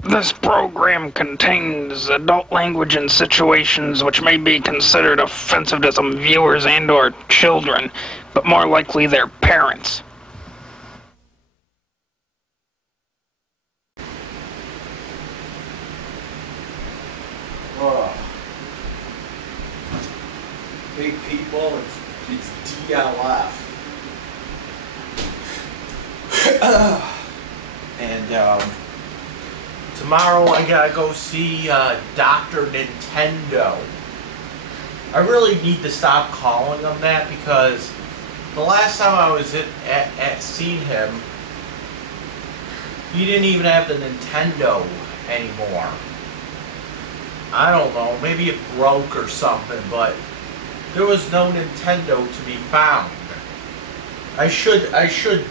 This program contains adult language and situations which may be considered offensive to some viewers and/or children, but more likely their parents. Oh. Hey people, it's DLF. And tomorrow I gotta go see Dr. Nintendo. I really need to stop calling him that because the last time I was at seeing him, he didn't even have the Nintendo anymore. I don't know, maybe it broke or something, but there was no Nintendo to be found. I should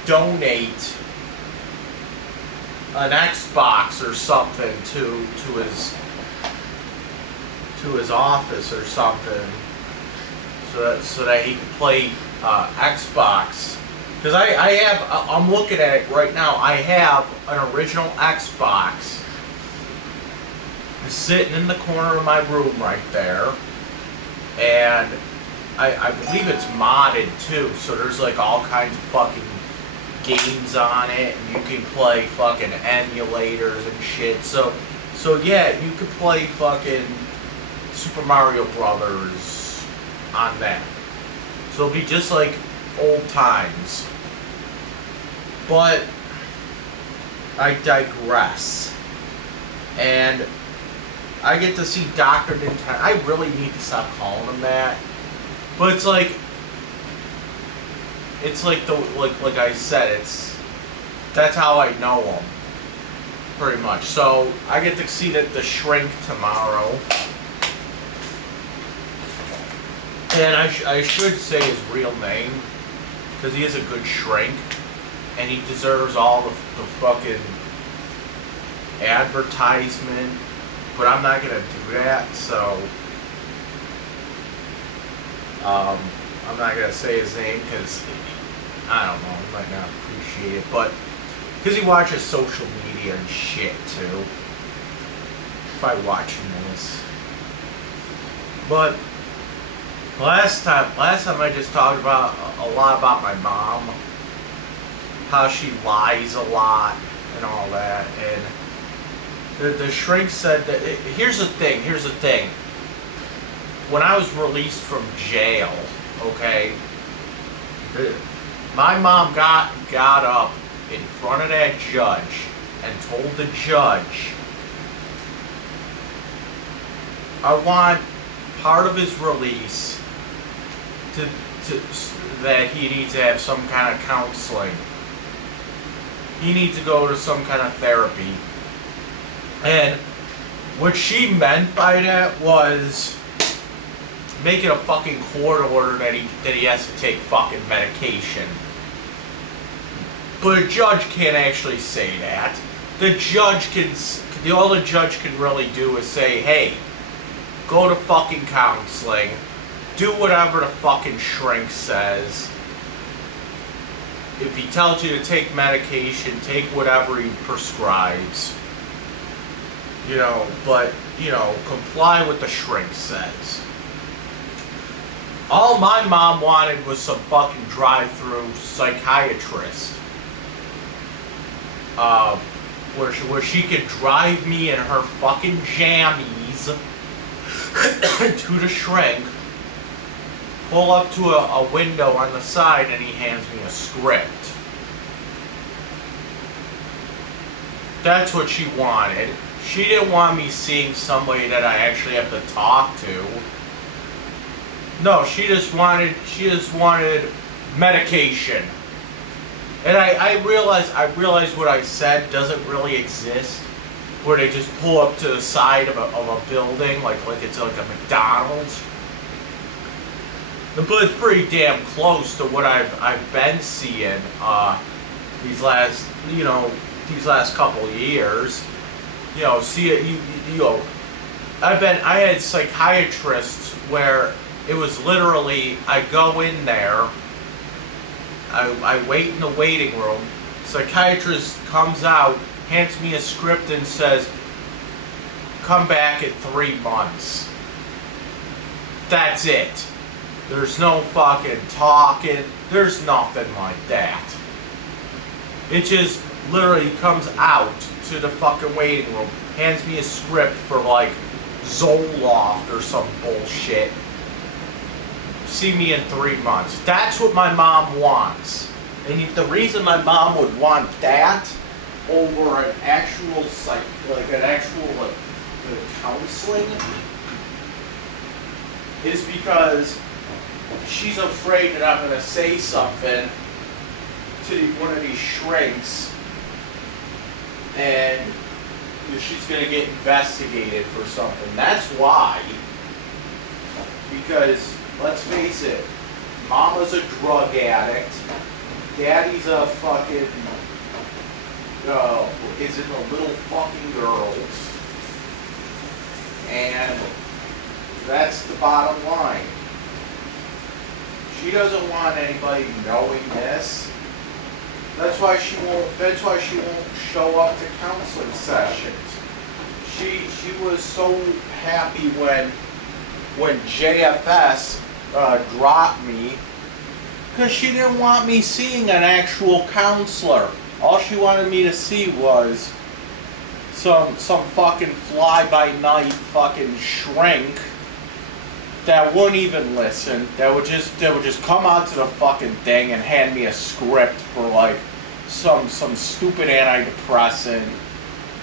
donate an Xbox or something to his office or something, so that he could play Xbox. Because I'm looking at it right now. I have an original Xbox sitting in the corner of my room right there, and I believe it's modded too, so there's like all kinds of fucking games on it, and you can play fucking emulators and shit. So yeah, you could play fucking Super Mario Brothers on that. So it'll be just like old times. But I digress. And I get to see Dr. Nintendo. I really need to stop calling him that. But it's like like I said, that's how I know him, pretty much. So I get to see the shrink tomorrow, and I should say his real name because he is a good shrink, and he deserves all the fucking advertisement. But I'm not gonna do that, so I'm not gonna say his name because I don't know, he might not appreciate it, but because he watches social media and shit too. Probably watching this. But last time I just talked about a lot about my mom, how she lies a lot and all that, and the shrink said that here's the thing. When I was released from jail, okay, my mom got up in front of that judge and told the judge, I want part of his release that he needs to have some kind of counseling. He needs to go to some kind of therapy. And what she meant by that was making a fucking court order that he has to take fucking medication. But a judge can't actually say that. All the judge can really do is say, hey, go to fucking counseling, do whatever the fucking shrink says. If he tells you to take medication, take whatever he prescribes. But comply with the shrink says. All my mom wanted was some fucking drive-through psychiatrist. Where she could drive me in her fucking jammies to the shrink, pull up to a window on the side, and he hands me a script. That's what she wanted. She didn't want me seeing somebody that I actually have to talk to. No, she just wanted medication. And I realized what I said doesn't really exist, where they just pull up to the side of a building like it's like a McDonald's. But it's pretty damn close to what I've been seeing these last couple of years. I had psychiatrists where it was literally, I go in there, I wait in the waiting room, psychiatrist comes out, hands me a script and says, come back in 3 months. That's it. There's no fucking talking. There's nothing like that. It just literally comes out to the fucking waiting room, hands me a script for like Zoloft or some bullshit. See me in 3 months. That's what my mom wants. And the reason my mom would want that over an actual counseling is because she's afraid that I'm going to say something to one of these shrinks and she's going to get investigated for something. That's why. Because, let's face it, Mama's a drug addict. Daddy's a fucking, is in the little fucking girls. And that's the bottom line. She doesn't want anybody knowing this. That's why she won't show up to counseling sessions. She was so happy when JFS dropped me, because she didn't want me seeing an actual counselor. All she wanted me to see was some fucking fly-by-night fucking shrink that wouldn't even listen. That would just come out to the fucking thing and hand me a script for like some stupid antidepressant,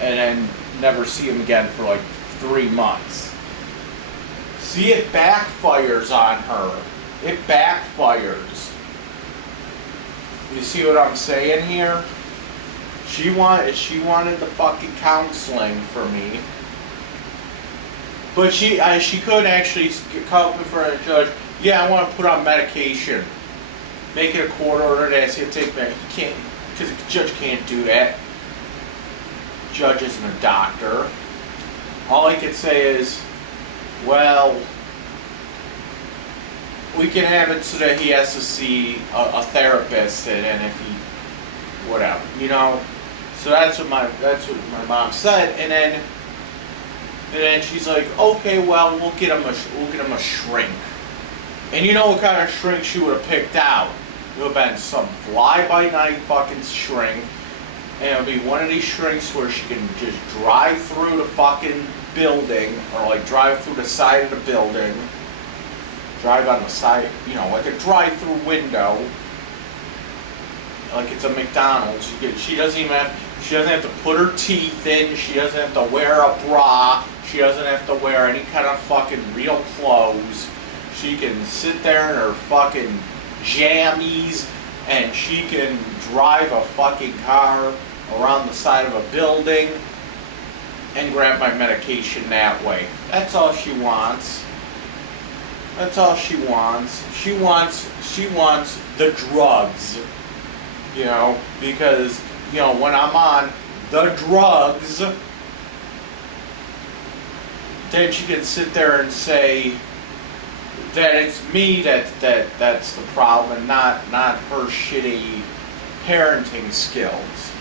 and then never see him again for like 3 months. See, it backfires on her. It backfires. You see what I'm saying here? She wanted the fucking counseling for me, but she could actually come up in front of the judge. Yeah, I want to put on medication. Make it a court order that says take med. You can't, because the judge can't do that. Judge isn't a doctor. All I could say is, well, we can have it so that he has to see a therapist, and if he, whatever, you know. So that's what my mom said, and then she's like, okay, well, we'll get him a shrink. And you know what kind of shrink she would have picked out? It would have been some fly-by-night fucking shrink, and it would be one of these shrinks where she can just drive through the fucking building, or like drive through the side of the building, drive on the side, you know, like a drive-through window, like it's a McDonald's. She doesn't have to put her teeth in. She doesn't have to wear a bra. She doesn't have to wear any kind of fucking real clothes. She can sit there in her fucking jammies, and she can drive a fucking car around the side of a building and grab my medication that way. That's all she wants. That's all she wants. She wants the drugs. You know, because, you know, when I'm on the drugs, then she can sit there and say that it's me that's the problem, and not her shitty parenting skills.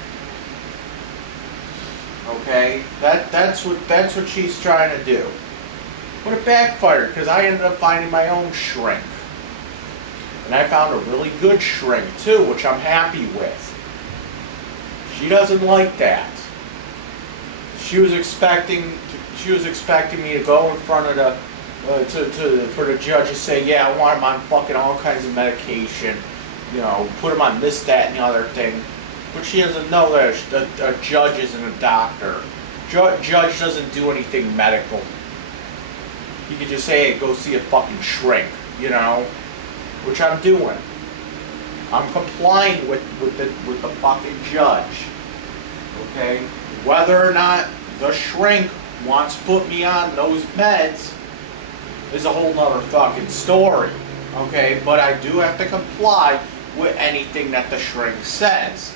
Okay? That's what she's trying to do. But it backfired, because I ended up finding my own shrink. And I found a really good shrink too, which I'm happy with. She doesn't like that. She was expecting me to go in front of the for the judge to say, yeah, I want him on fucking all kinds of medication, you know, put him on this, that, and the other thing. But she doesn't know that a judge isn't a doctor. Judge doesn't do anything medical. He could just say, hey, go see a fucking shrink, you know, which I'm doing. I'm complying with the fucking judge. Okay? Whether or not the shrink wants to put me on those meds is a whole nother fucking story. Okay? But I do have to comply with anything that the shrink says,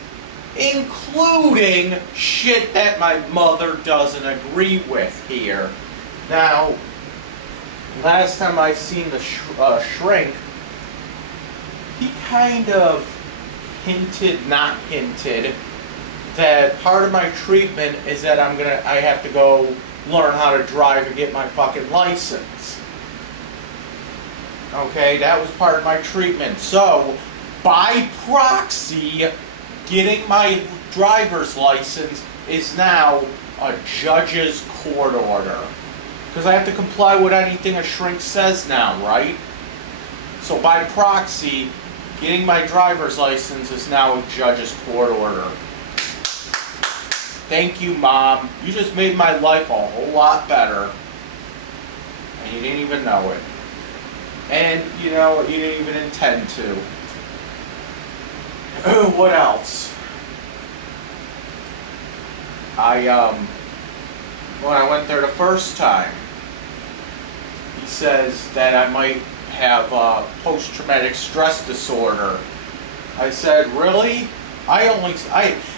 including shit that my mother doesn't agree with here. Now, last time I seen the shrink, he kind of hinted, not hinted, that part of my treatment is that I have to go learn how to drive and get my fucking license. Okay, that was part of my treatment. So, by proxy, getting my driver's license is now a judge's court order. Because I have to comply with anything a shrink says now, right? So by proxy, getting my driver's license is now a judge's court order. Thank you, Mom. You just made my life a whole lot better. And you didn't even know it. And, you know, you didn't even intend to. What else? When I went there the first time, he says that I might have post-traumatic stress disorder. I said, really?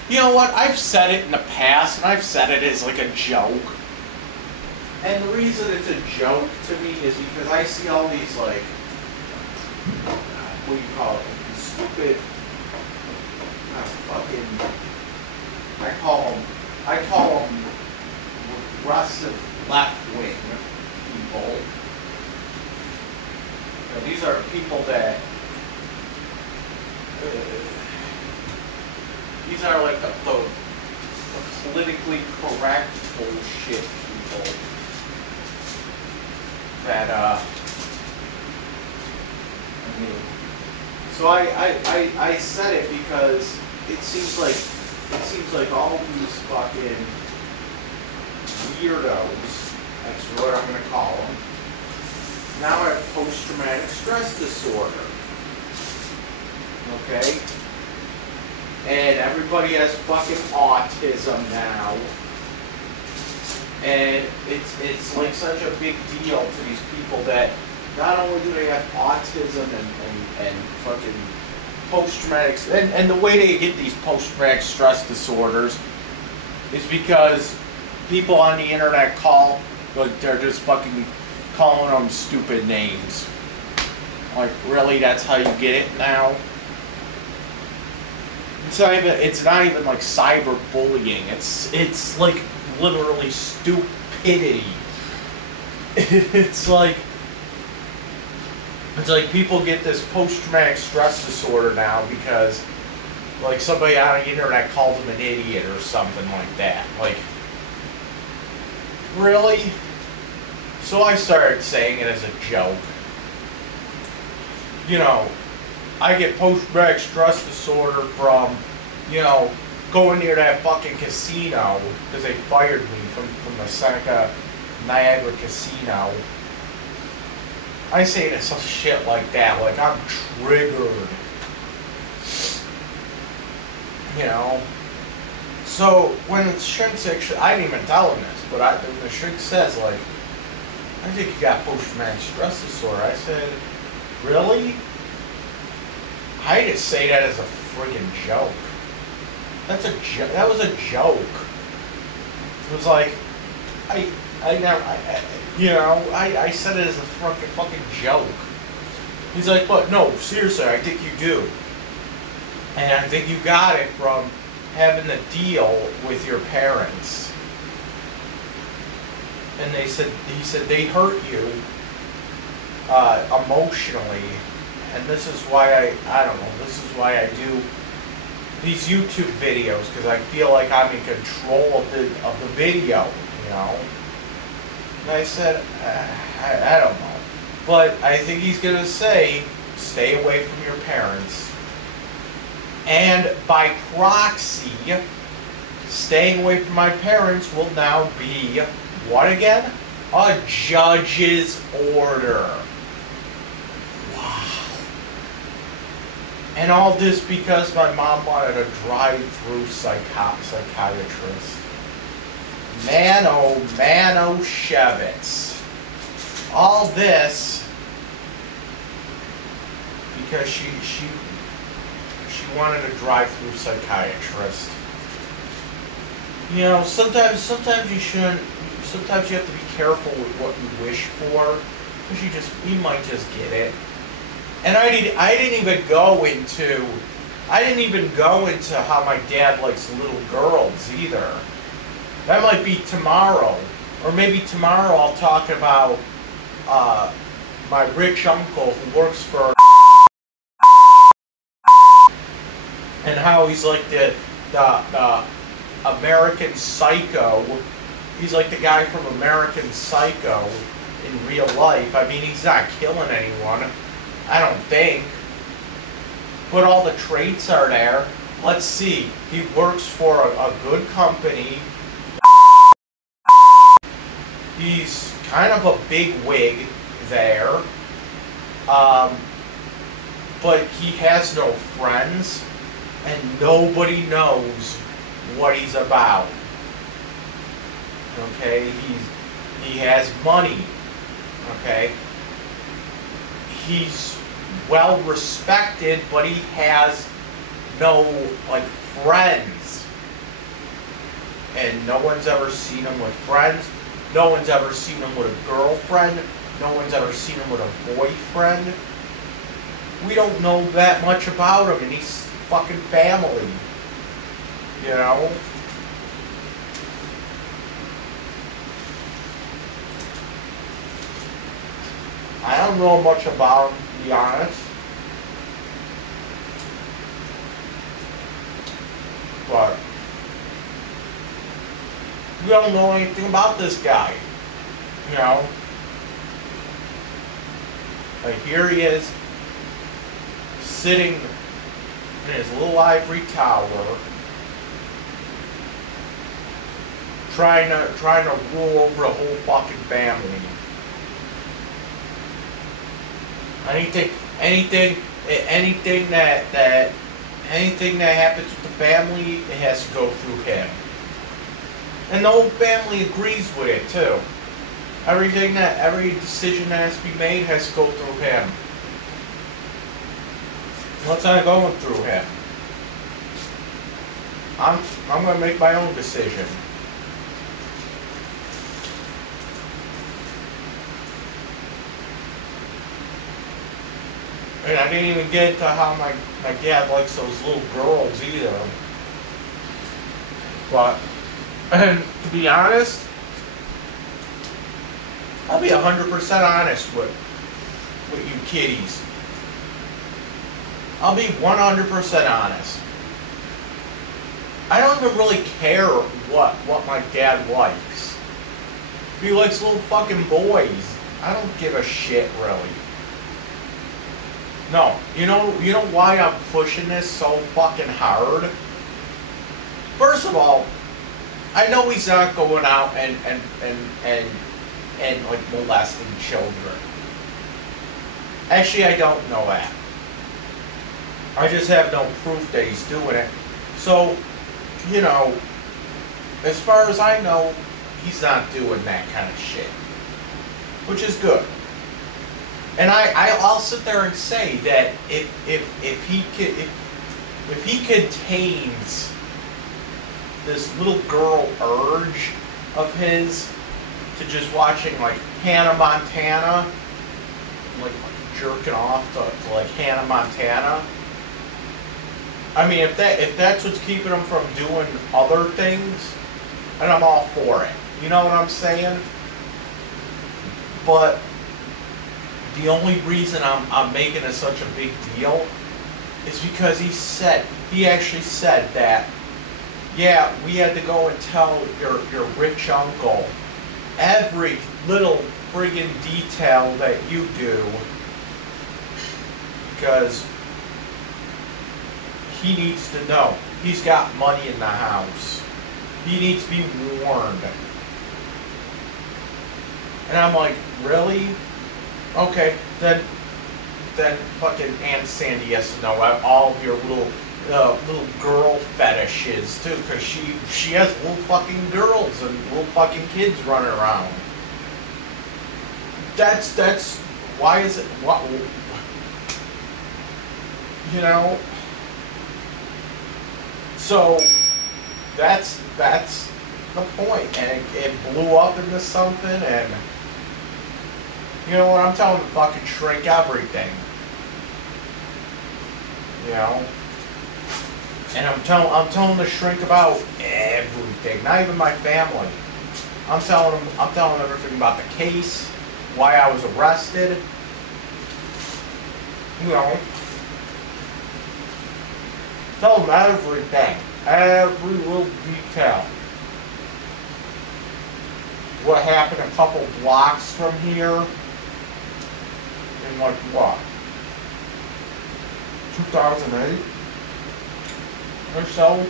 You know what? I've said it in the past, and I've said it as like a joke. And the reason it's a joke to me is because I see all these, like, what do you call it? These stupid, I call them progressive left-wing people. You know, these are people that, these are like the politically correct bullshit people that, I mean, so I said it because it seems like all these fucking weirdos, that's what I'm gonna call them, now I have post-traumatic stress disorder. Okay? And everybody has fucking autism now. And it's like such a big deal to these people that not only do they have autism and fucking post-traumatic, and the way they get these post-traumatic stress disorders is because people on the internet they're just fucking calling them stupid names. Like, really, that's how you get it now? It's not even like cyberbullying. It's like literally stupidity. It's like people get this post-traumatic stress disorder now because like somebody on the internet called them an idiot or something like that. Like, really? So I started saying it as a joke. You know, I get post-traumatic stress disorder from, you know, going near that fucking casino because they fired me from the Seneca Niagara Casino. I say this shit like that, like I'm triggered. You know? So when the shrink says, I didn't even tell him this, but when the shrink says, like, I think you got post-traumatic stress disorder, I said, really? I just say that as a friggin' joke. That was a joke. It was like, I said it as a fucking joke. He's like, but no, seriously, I think you do. And I think you got it from having to deal with your parents. And he said they hurt you emotionally. And this is why this is why I do these YouTube videos, because I feel like I'm in control of the video, you know. And I said, I don't know. But I think he's going to say, stay away from your parents. And by proxy, staying away from my parents will now be, what again? A judge's order. Wow. And all this because my mom wanted a drive-through psychiatrist. Man, oh Shevitz. All this because she wanted a drive-through psychiatrist. You know, sometimes you shouldn't. Sometimes you have to be careful with what you wish for, because you might just get it. And I didn't even go into I didn't even go into how my dad likes little girls either. That might be tomorrow. Or maybe tomorrow I'll talk about my rich uncle who works for and how he's like the American Psycho. He's like the guy from American Psycho in real life. I mean, he's not killing anyone, I don't think. But all the traits are there. Let's see. He works for a good company. He's kind of a big wig there. But he has no friends. And nobody knows what he's about. Okay? He has money. Okay? He's well respected, but he has no, like, friends. And no one's ever seen him with friends. No one's ever seen him with a girlfriend. No one's ever seen him with a boyfriend. We don't know that much about him, and he's fucking family. You know? I don't know much about him, to be honest. But we don't know anything about this guy. You know? Like, here he is, sitting in his little ivory tower, trying to rule over a whole fucking family. Anything that happens with the family, it has to go through him. And the whole family agrees with it too. Every decision that has to be made has to go through him. What's not going through him? I'm gonna make my own decision. And I didn't even get to how my dad likes those little girls either. But, and to be honest, I'll be 100% honest with you kiddies. I'll be 100% honest. I don't even really care what my dad likes. If he likes little fucking boys, I don't give a shit really. No, you know why I'm pushing this so fucking hard? First of all, I know he's not going out and like molesting children. Actually, I don't know that. I just have no proof that he's doing it. So, you know, as far as I know, he's not doing that kind of shit. Which is good. And I'll sit there and say that if he contains this little girl urge of his to just watching like Hannah Montana, like jerking off to like Hannah Montana. I mean, if that's what's keeping him from doing other things, then I'm all for it. You know what I'm saying? But the only reason I'm making it such a big deal is because he actually said that, yeah, we had to go and tell your rich uncle every little friggin' detail that you do because he needs to know. He's got money in the house. He needs to be warned. And I'm like, really? Okay, then fucking Aunt Sandy has to know all of your little girl fetishes too, because she has little fucking girls and little fucking kids running around. That's why is it what, you know? So that's the point, and it blew up into something, and you know what I'm telling him, fucking shrink everything. You know? And I'm telling the shrink about everything, not even my family. I'm telling them everything about the case, why I was arrested. You know, tell them everything, every little detail. What happened a couple blocks from here in like what? 2008 or so.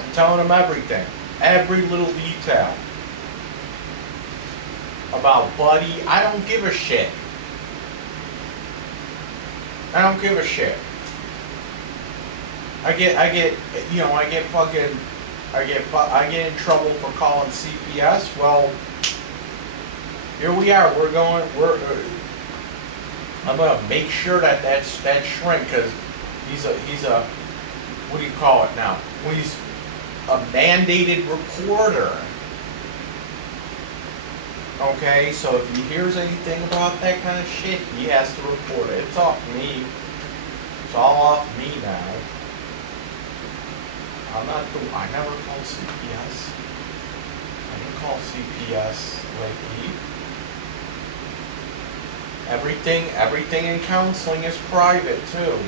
I'm telling them everything, every little detail about Buddy. I don't give a shit. I don't give a shit. I get in trouble for calling CPS. Well, here we are. I'm gonna make sure that shrink, because he's a what do you call it now? Well, he's a mandated reporter. Okay, so if he hears anything about that kind of shit, he has to report it. It's off me. It's all off me now. I never called CPS. I didn't call CPS lately. Everything in counseling is private too.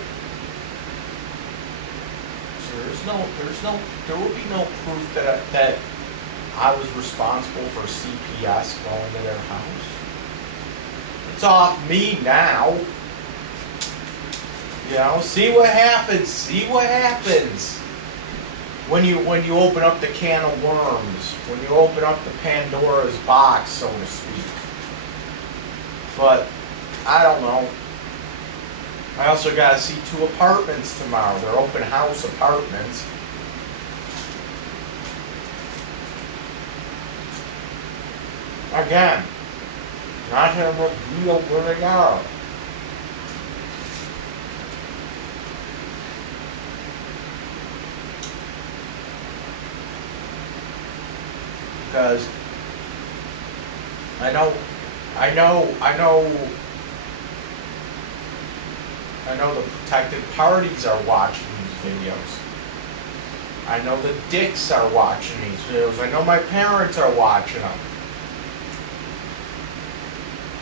So there will be no proof that I was responsible for CPS going to their house. It's off me now. You know, see what happens. See what happens when you open up the can of worms. When you open up the Pandora's box, so to speak. But I don't know. I also got to see 2 apartments tomorrow. They're open house apartments. Again, not going to reveal where they are. Because I know the protected parties are watching these videos. I know the dicks are watching these videos. I know my parents are watching them.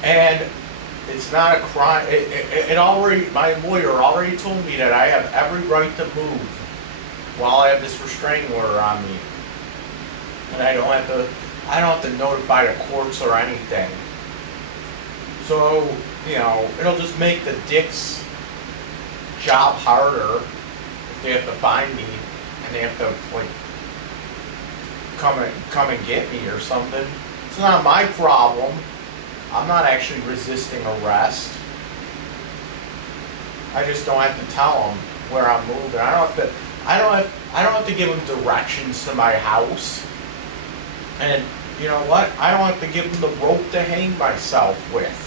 And it's not a crime. My lawyer already told me that I have every right to move while I have this restraining order on me. And I don't have to notify the courts or anything. So, you know, it'll just make the dicks' job harder if they have to find me and they have to like come and get me or something. It's not my problem. I'm not actually resisting arrest. I just don't have to tell them where I'm moving. I don't have to give them directions to my house. And you know what? I don't have to give them the rope to hang myself with.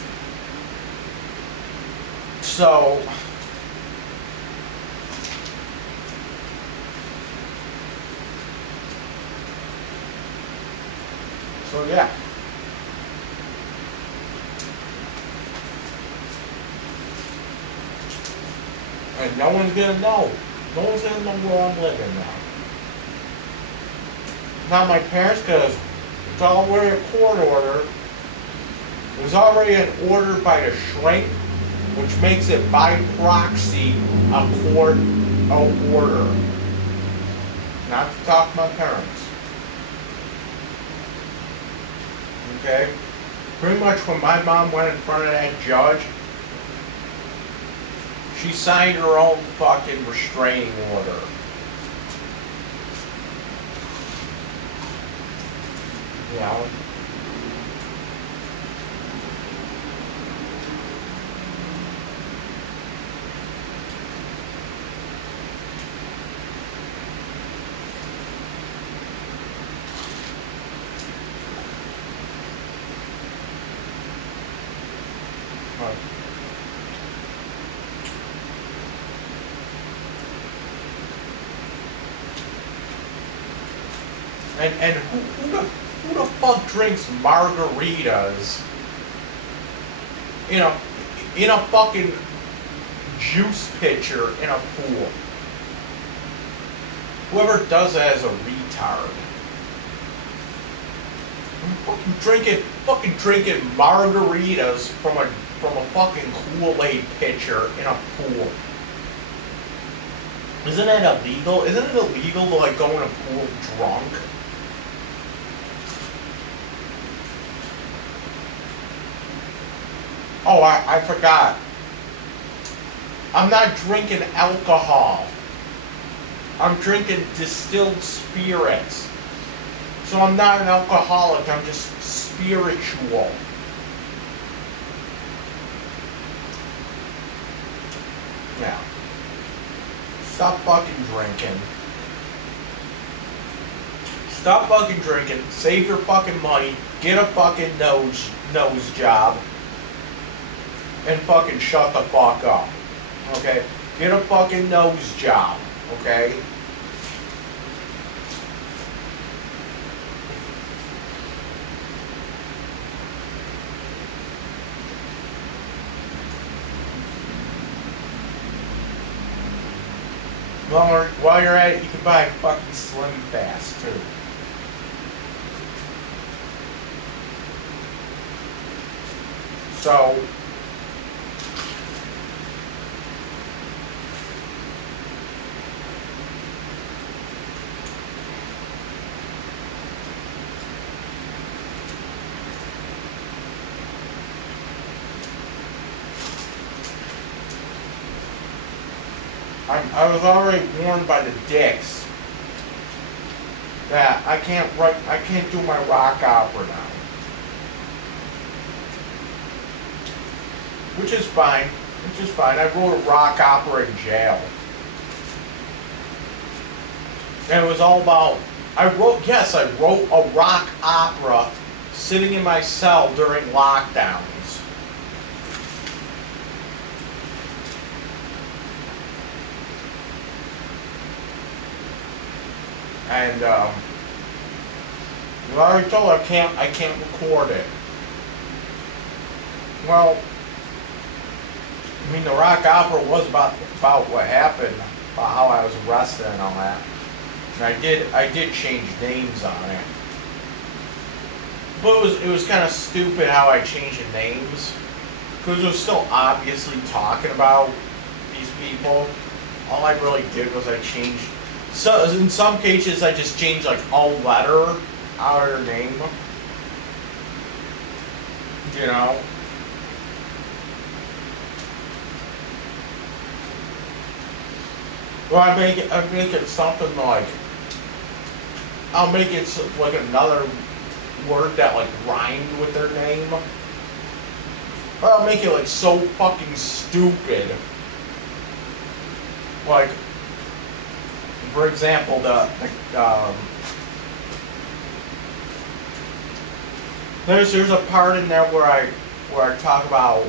So yeah. And no one's gonna know. No one's gonna know where I'm living now. Not my parents, because it's already a court order. There's already an order by the shrink, which makes it by proxy a court order. Not to talk to my parents. Okay? Pretty much when my mom went in front of that judge, she signed her own fucking restraining order. You know? And who the fuck drinks margaritas in a fucking juice pitcher in a pool? Whoever does that is a retard. I'm fucking drinking margaritas from a fucking Kool-Aid pitcher in a pool. Isn't that illegal? Isn't it illegal to like go in a pool drunk? Oh, I forgot. I'm not drinking alcohol. I'm drinking distilled spirits. So I'm not an alcoholic, I'm just spiritual. Yeah. Stop fucking drinking. Stop fucking drinking. Save your fucking money. Get a fucking nose job. And fucking shut the fuck up. Okay? Get a fucking nose job. Okay? While you're at it, you can buy fucking Slim Fast too. So I was already warned by the dicks that I can't do my rock opera now. Which is fine. I wrote a rock opera in jail. And it was all about, I wrote a rock opera sitting in my cell during lockdowns. And I already told her I can't record it. Well, I mean, the rock opera was about what happened, about how I was arrested and all that. And I did change names on it. But it was kind of stupid how I changed the names, because it was still obviously talking about these people. All I really did was I changed. So in some cases, I just changed like a letter out of their name. You know. Well, I make it something like, I'll make it like another word that like rhymed with their name. Or I'll make it like so fucking stupid. Like, for example, there's a part in there where I talk about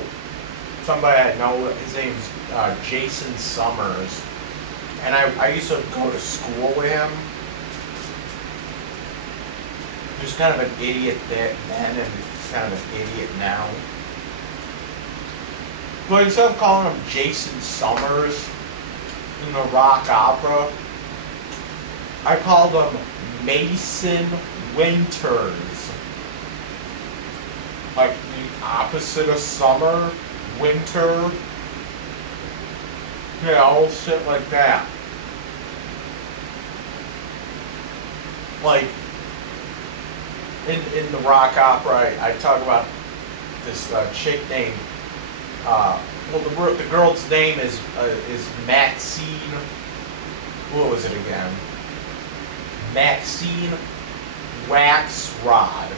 somebody I know. His name's Jason Summers, and I used to go to school with him. He was kind of an idiot then, and kind of an idiot now. But instead of calling him Jason Summers in the rock opera, I called him Mason Winters. Like the opposite of summer, winter, you know, shit like that. Like, in the rock opera, I talk about this chick named, well, the girl's name is Maxine, what was it again? Maxine Waxrod.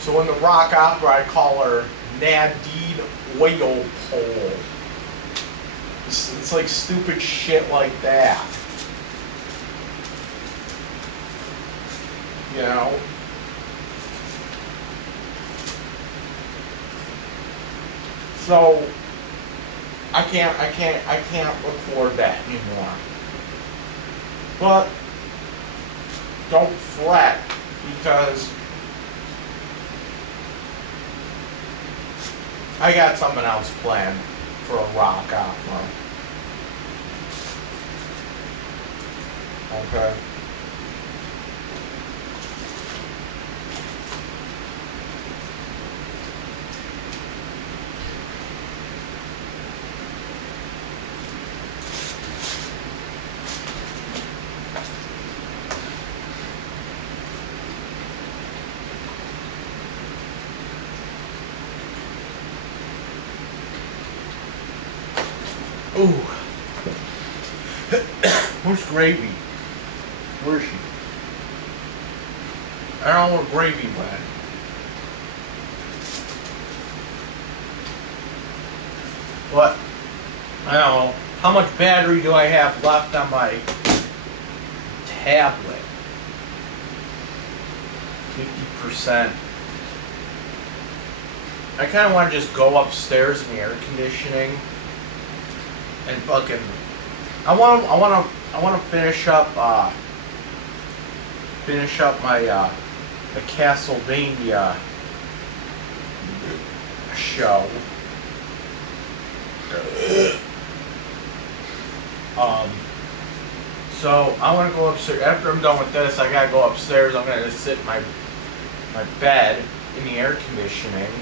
So in the rock opera, I call her Nadine Oilpole. It's like stupid shit like that. You know? So I can't record that anymore. But don't fret, because I got something else planned for a rock opera. Okay. Ooh. Where's Gravy? Where is she? I don't know where Gravy went. What? I don't know. How much battery do I have left on my tablet? 50%. I kind of want to just go upstairs in the air conditioning and fucking. I want to finish up my the Castlevania show. So I want to go upstairs. After I'm done with this, I gotta go upstairs. I'm gonna just sit in my bed in the air conditioning.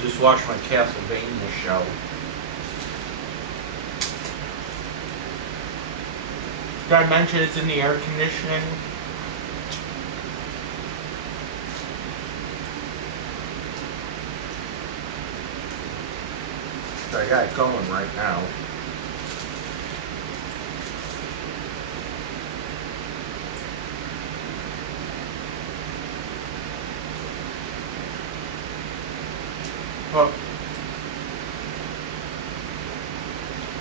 Just watch my Castlevania show. Did I mention it's in the air conditioning? I got it going right now. But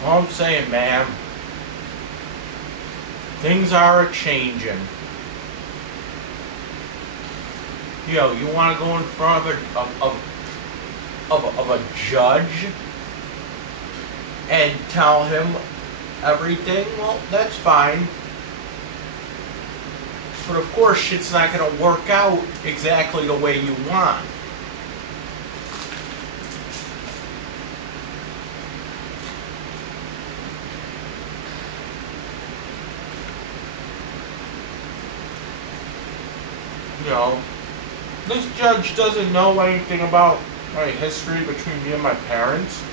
all I'm saying, ma'am, things are a-changing. You know, you want to go in front of a judge and tell him everything? Well, that's fine. But of course, shit's not going to work out exactly the way you want. You know, this judge doesn't know anything about my history between me and my parents.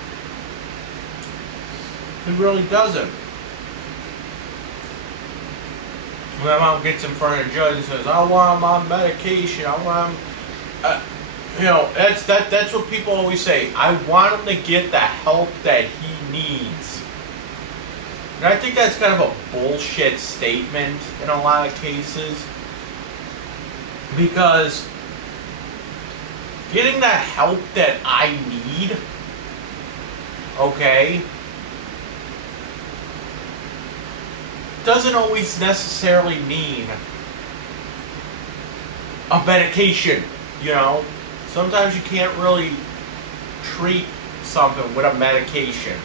He really doesn't. When my mom gets in front of the judge and says, I want him on medication, I want him... you know, that's what people always say. I want him to get the help that he needs. And I think that's kind of a bullshit statement in a lot of cases. Because getting the help that I need, okay, doesn't always necessarily mean a medication, you know? Sometimes you can't really treat something with a medication.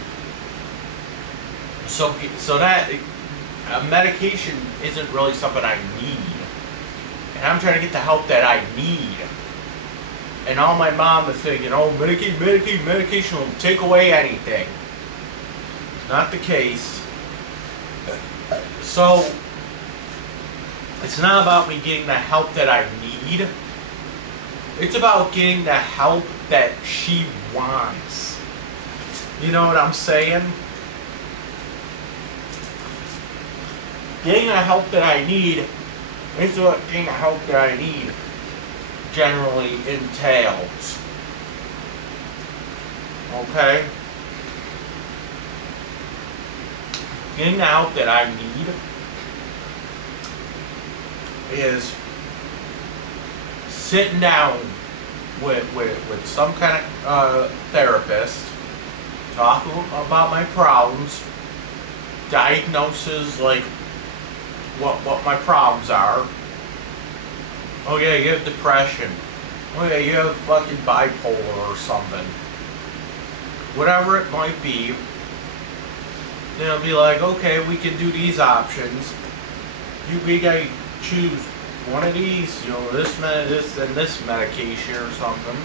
So that a medication isn't really something I need. And I'm trying to get the help that I need. And all my mom is thinking, oh, medication will take away anything. Not the case. So, it's not about me getting the help that I need. It's about getting the help that she wants. You know what I'm saying? Getting the help that I need is what getting the help that I need generally entails. Okay? Getting the help that I need is sitting down with some kind of therapist, talking about my problems, diagnoses like what my problems are. Oh yeah, you have depression. Oh yeah, you have fucking bipolar or something. Whatever it might be. They'll be like, okay, we can do these options. We gotta choose one of these, you know, this and this medication or something.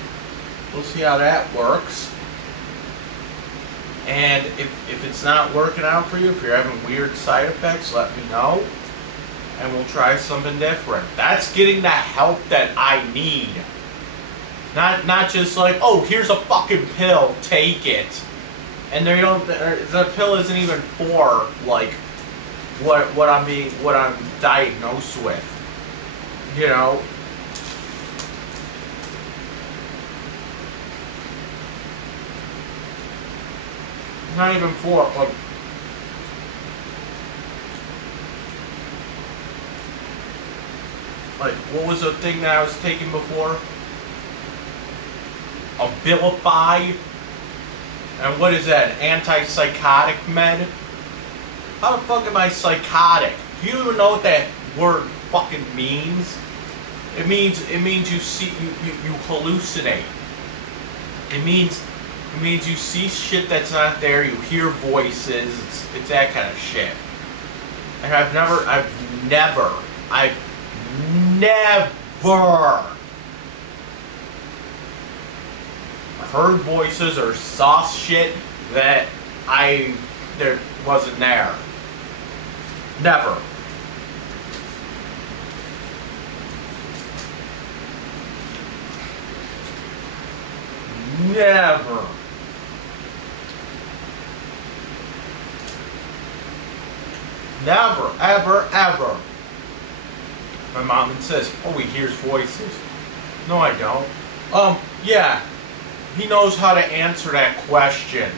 We'll see how that works. And if it's not working out for you, if you're having weird side effects, let me know. And we'll try something different. That's getting the help that I need. Not just like, oh, here's a fucking pill, take it. And they don't. The pill isn't even for like what I'm diagnosed with. You know. Not even 4. Like, what was the thing that I was taking before? Abilify? And what is that? Antipsychotic med? How the fuck am I psychotic? Do you even know what that word fucking means? It means you see you hallucinate. It means you see shit that's not there. You hear voices. It's that kind of shit. And I've never heard voices or saw shit that there wasn't there. Never. Never. Never, ever, ever. My mom says, oh, he hears voices. No, I don't. Yeah. He knows how to answer that question.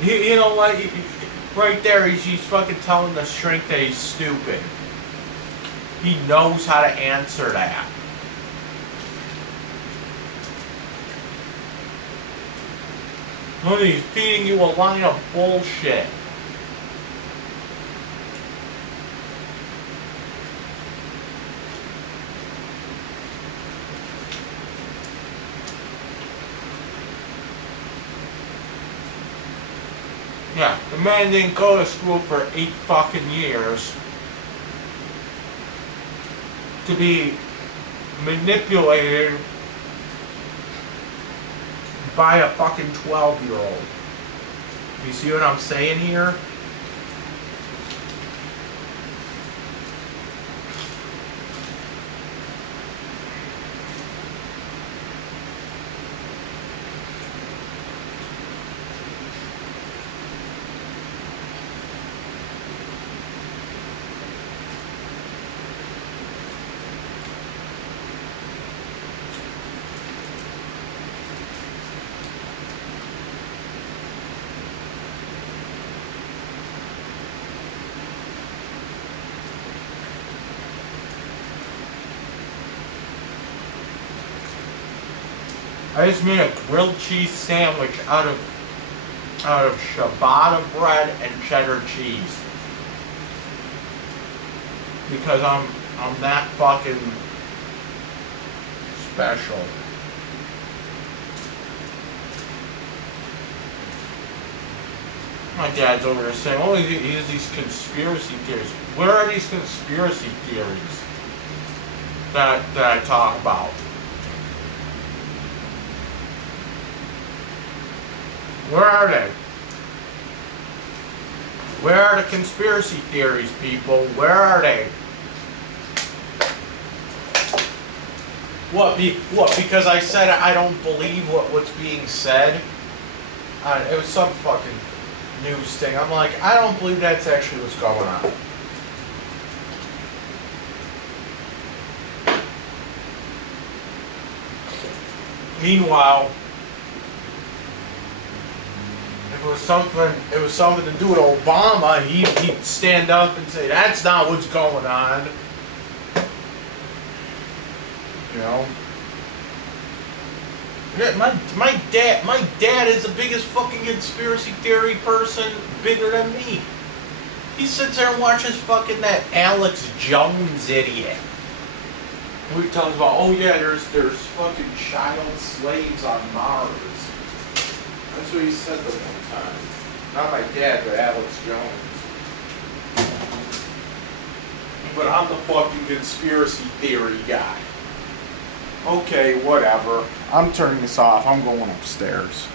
You know, like, right there, he's fucking telling the shrink that he's stupid. He knows how to answer that. He's feeding you a line of bullshit. Yeah, the man didn't go to school for 8 fucking years to be manipulated by a fucking 12-year-old. You see what I'm saying here? I just made a grilled cheese sandwich out of ciabatta bread and cheddar cheese. Because I'm that fucking special. My dad's over there saying, oh, he has these conspiracy theories. Where are these conspiracy theories that I talk about? Where are they? Where are the conspiracy theories, people? Where are they? What? Because I said I don't believe what's being said? It was some fucking news thing. I'm like, I don't believe that's actually what's going on. Meanwhile, if it was something to do with Obama, he'd stand up and say, that's not what's going on. You know? Yeah, my dad is the biggest fucking conspiracy theory person, bigger than me. He sits there and watches fucking that Alex Jones idiot. Who he tells about, oh yeah, there's fucking child slaves on Mars. That's what he said the one time. Not my dad, but Alex Jones. But I'm the fucking conspiracy theory guy. Okay, whatever. I'm turning this off. I'm going upstairs.